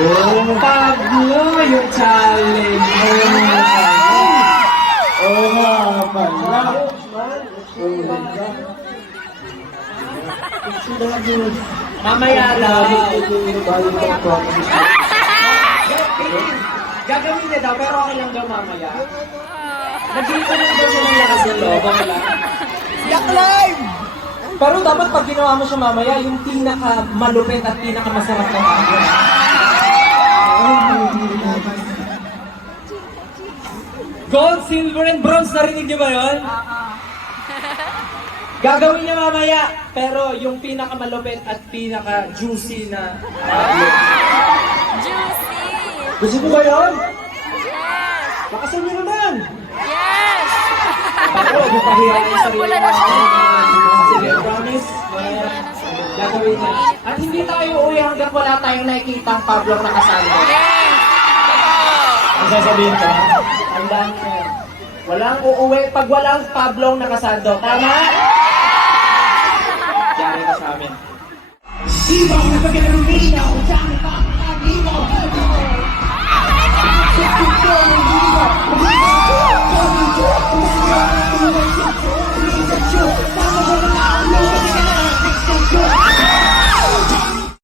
Pablo, yung challenge. Oo nga pala. Mamaya daw. Gagawin niya daw, pero okay lang daw mamaya. Nag-iipon lang daw siya ng lakas ng loob. Okay lang. Yak live! Pero dapat pag ginawa mo siya mamaya, yung pinaka-malupit at pinaka-masarap na ako. Gold, silver, and bronze, narinig niyo ba yun? Gagawin niya mamaya, pero yung pinaka-malupit at pinaka-juicy na Juicy! gusto mo ba yun? Yes! Lakasan niyo naman! Yes! Ako, bupahiyan yung sarili Wala mo. na siya. Sige, promise. Gagawin niya. At hindi tayo uuwi hanggang wala tayong nakikita ang Pablo na kasali. Yes! Ang sasabihin ko, tandaan mo. Walang uuwi pag walang Pablong nakasando. Tama? Yari ka sa amin. Ibang nagpagkaroon din ako sa akin pa.